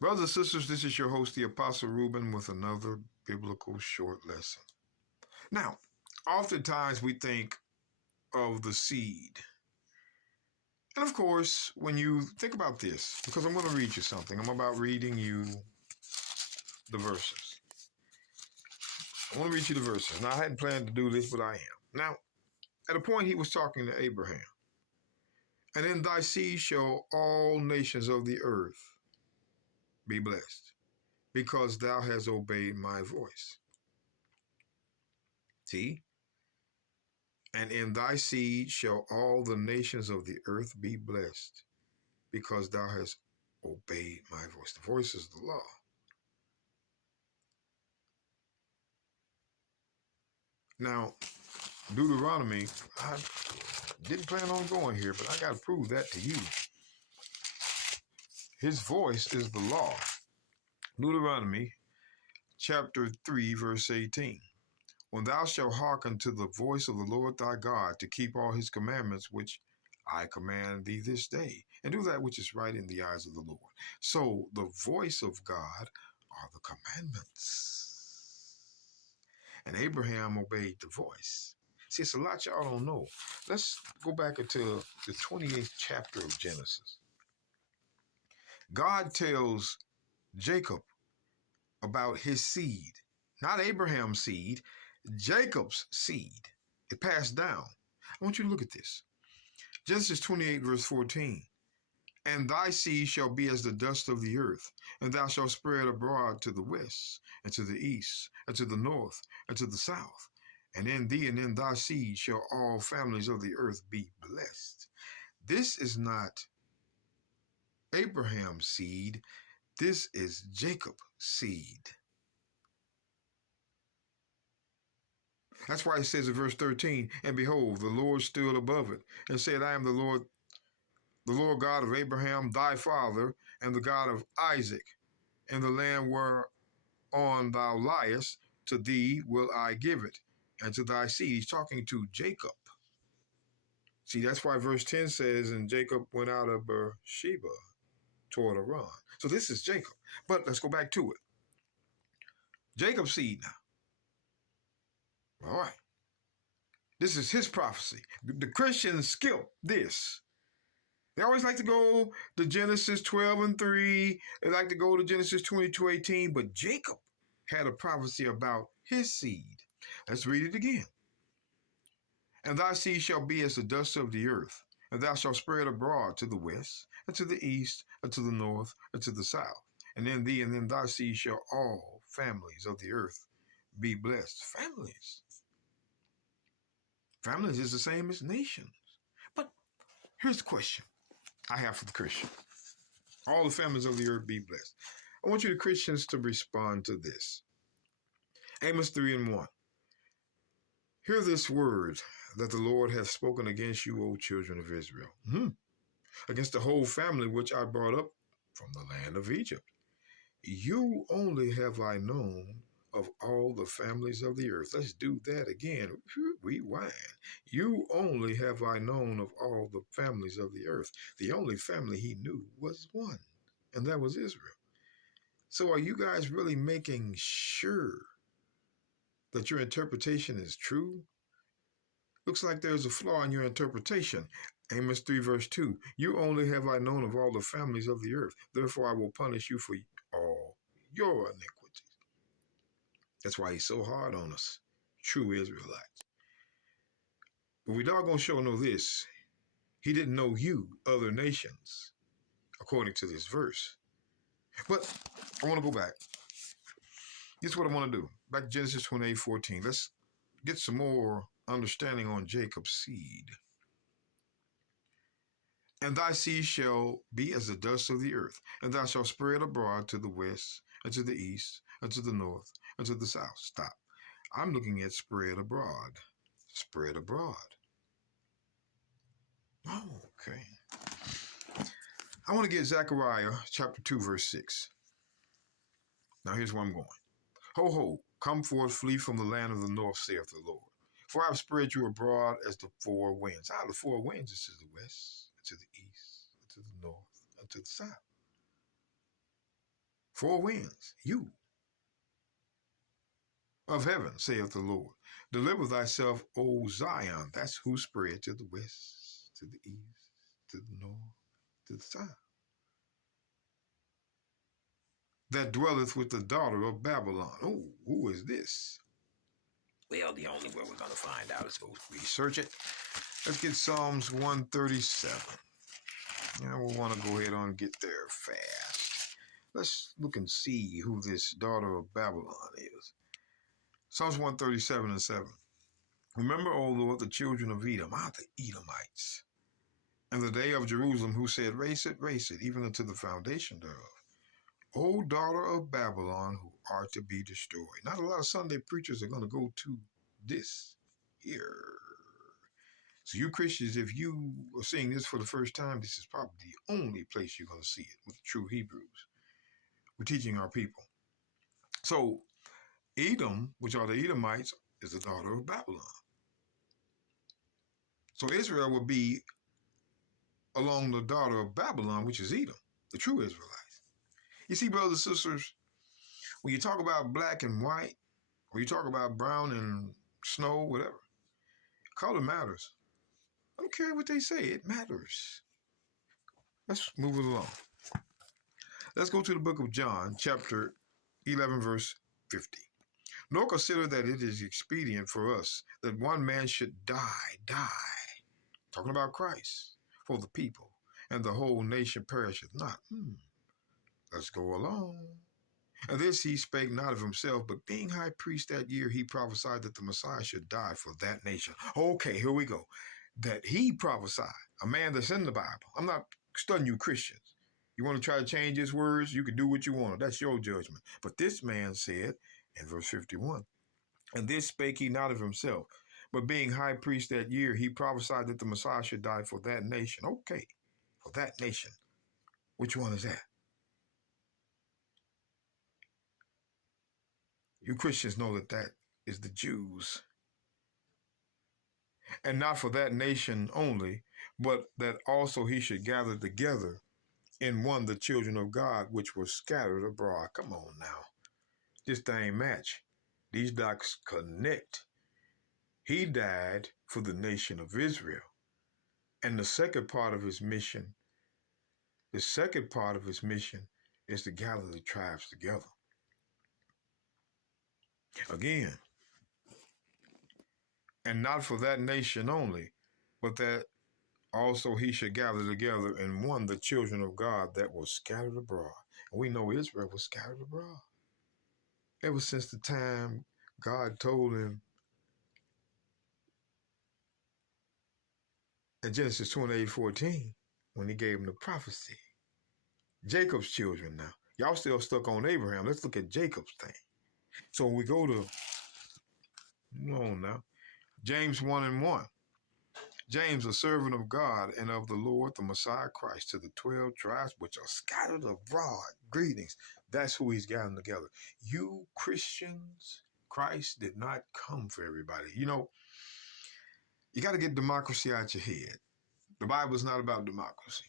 Brothers and sisters, this is your host, the Apostle Reuben, with another biblical short lesson. Now, oftentimes we think of the seed. And of course, when you think about this, because I'm going to read you something, I'm about reading you the verses. I want to read you the verses. Now, I hadn't planned to do this, but I am. Now, at a point, he was talking to Abraham. And in thy seed shall all nations of the earth be blessed, because thou hast obeyed my voice. See? And in thy seed shall all the nations of the earth be blessed, because thou hast obeyed my voice. The voice is the law. Now, Deuteronomy, I didn't plan on going here, but I got to prove that to you. His voice is the law. Deuteronomy chapter 3, verse 18. When thou shalt hearken to the voice of the Lord thy God, to keep all his commandments, which I command thee this day, and do that which is right in the eyes of the Lord. So the voice of God are the commandments. And Abraham obeyed the voice. See, it's a lot y'all don't know. Let's go back into the 28th chapter of Genesis. God tells Jacob about his seed, not Abraham's seed, Jacob's seed. It passed down. I want you to look at this. Genesis 28, verse 14. And thy seed shall be as the dust of the earth, and thou shalt spread abroad to the west, and to the east, and to the north, and to the south. And in thee and in thy seed shall all families of the earth be blessed. This is not Abraham's seed. This is Jacob's seed. That's why it says in verse 13, and behold, the Lord stood above it, and said, I am the Lord God of Abraham, thy father, and the God of Isaac. And the land whereon thou liest, to thee will I give it, and to thy seed. He's talking to Jacob. See, that's why verse 10 says, and Jacob went out of Beersheba toward Haran. So this is Jacob. But let's go back to it. Jacob's seed now. All right. This is his prophecy. The Christians skip this. They always like to go to Genesis 12 and 3. They like to go to Genesis 22:18. But Jacob had a prophecy about his seed. Let's read it again. And thy seed shall be as the dust of the earth, and thou shalt spread abroad to the west, and to the east, and to the north, and to the south. And in thee and in thy seed shall all families of the earth be blessed. Families. Families is the same as nations. But here's the question I have for the Christian. All the families of the earth be blessed. I want you, the Christians, to respond to this. Amos 3 and 1. Hear this word that the Lord hath spoken against you, O children of Israel, against the whole family which I brought up from the land of Egypt. You only have I known of all the families of the earth. Let's do that again. Rewind. You only have I known of all the families of the earth. The only family he knew was one, and that was Israel. So are you guys really making sure that your interpretation is true? Looks like there's a flaw in your interpretation. Amos 3 verse 2. You only have I known of all the families of the earth. Therefore I will punish you for all your iniquities. That's why he's so hard on us, true Israelites. But we doggone sure know this. He didn't know you, other nations, according to this verse. But I want to go back. This is what I want to do. Back to Genesis 28:14. Let's get some more understanding on Jacob's seed. And thy seed shall be as the dust of the earth, and thou shalt spread abroad to the west, and to the east, and to the north, and to the south. Stop. I'm looking at spread abroad. Spread abroad. Oh, okay. I want to get Zechariah chapter 2, verse 6. Now here's where I'm going. Ho, ho, come forth, flee from the land of the north, saith the Lord. For I have spread you abroad as the four winds. Out of the four winds, is to the west, and to the east, and to the north, and to the south. Four winds, you of heaven, saith the Lord. Deliver thyself, O Zion. That's who spread to the west, to the east, to the north, to the south. That dwelleth with the daughter of Babylon. Oh, who is this? Well, the only way we're going to find out is go research it. Let's get Psalms 137. Now we want to go ahead and get there fast. Let's look and see who this daughter of Babylon is. Psalms 137 and 7. Remember, O Lord, the children of Edom, the Edomites, and the day of Jerusalem, who said, race it, even unto the foundation thereof. O daughter of Babylon, who are to be destroyed. Not a lot of Sunday preachers are going to go to this here. So you Christians, if you are seeing this for the first time, this is probably the only place you're going to see it with the true Hebrews. We're teaching our people. So Edom, which are the Edomites, is the daughter of Babylon. So Israel would be along the daughter of Babylon, which is Edom, the true Israelites. You see, brothers and sisters, when you talk about black and white, or you talk about brown and snow, whatever, color matters. I don't care what they say, it matters. Let's move it along. Let's go to the book of John, chapter 11, verse 50. Nor consider that it is expedient for us that one man should die, talking about Christ, for the people, and the whole nation perisheth not. Let's go along. And this he spake not of himself, but being high priest that year, he prophesied that the Messiah should die for that nation. Okay, here we go. That he prophesied, a man that's in the Bible. I'm not studying you Christians. You want to try to change his words, you can do what you want. That's your judgment. But this man said in verse 51, and this spake he not of himself, but being high priest that year, he prophesied that the Messiah should die for that nation. Okay, for that nation. Which one is that? You Christians know that that is the Jews. And not for that nation only, but that also he should gather together in one the children of God, which were scattered abroad. Come on now. This thing match. These docs connect. He died for the nation of Israel. And the second part of his mission is to gather the tribes together. Again, and not for that nation only, but that also he should gather together in one the children of God that were scattered abroad. And we know Israel was scattered abroad. Ever since the time God told him in Genesis 28:14, when he gave him the prophecy. Jacob's children now. Y'all still stuck on Abraham. Let's look at Jacob's thing. So we go to, James 1:1. James, a servant of God and of the Lord, the Messiah Christ, to the 12 tribes which are scattered abroad. Greetings. That's who he's gathering together. You Christians, Christ did not come for everybody. You know, you got to get democracy out your head. The Bible is not about democracy.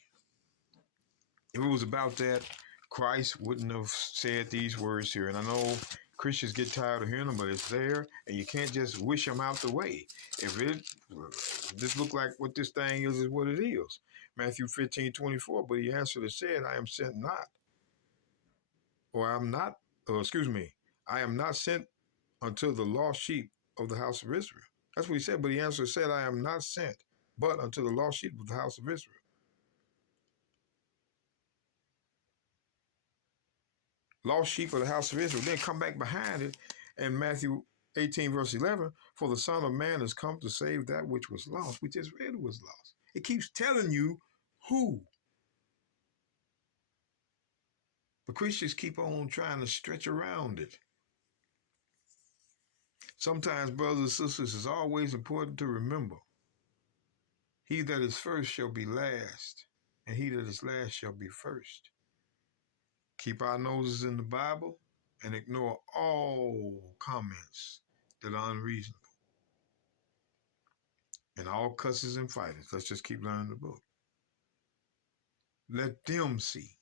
If it was about that, Christ wouldn't have said these words here. And I know Christians get tired of hearing them, but it's there, and you can't just wish them out the way. If this look like what this thing is what it is. Matthew 15:24, but he answered and said, I am sent not, I am not sent unto the lost sheep of the house of Israel. That's what he said, but he answered and said, I am not sent, but unto the lost sheep of the house of Israel. Lost sheep of the house of Israel. Then come back behind it in Matthew 18, verse 11, for the Son of Man has come to save that which was lost. We just read it was lost. It keeps telling you who. But Christians keep on trying to stretch around it. Sometimes, brothers and sisters, it's always important to remember, he that is first shall be last, and he that is last shall be first. Keep our noses in the Bible and ignore all comments that are unreasonable. And all cusses and fighters. Let's just keep learning the book. Let them see